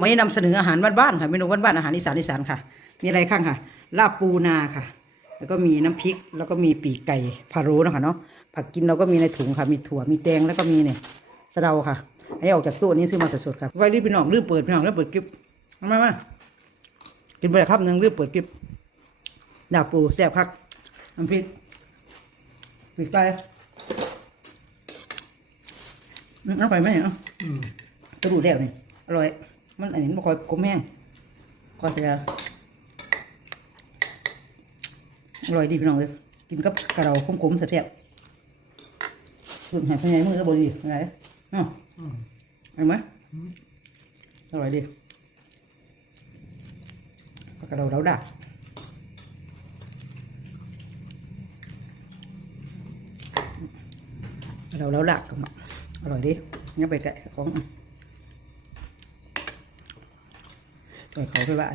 วันนี้นำเสนออาหารบ้านๆค่ะเมนูบ้านๆอาหารอีสานอีสานค่ะ มีอะไรข้างค่ะ ลาบปูนาค่ะ แล้วก็มีน้ำพริก แล้วก็มีปีกไก่พะโล้นะคะเนาะ ผักกินเราก็มีในถุงค่ะ มีถั่ว มีแตง แล้วก็มีเนี่ยสะเดาค่ะ อันนี้ออกจากตู้อันนี้ซื้อมาสดๆค่ะไว้รีบพี่น้องรีบเปิดพี่น้องรีบเปิดกิ๊บมามามากินไปเลยครับหนึ่งรีบเปิดกิ๊บลาบปูแซ่บคักน้ำพริกปีกไก่อืมเอาไปไหมเนาะอืมกระดูกแล้วนี่อร่อย มันอันนี้มันคอยกลมแห้งคอยจะอร่อยดีพี่น้องเลยกินกับกระเราคมๆแซ่บๆส่วนหายไปไหนมือก็บดีไงอ๋ออืมเห็นไหมอร่อยดีกระเราเราดักกระเราเราดักกันอร่อยดีงั้นไปแกะของ ไปเขาไปบ้าน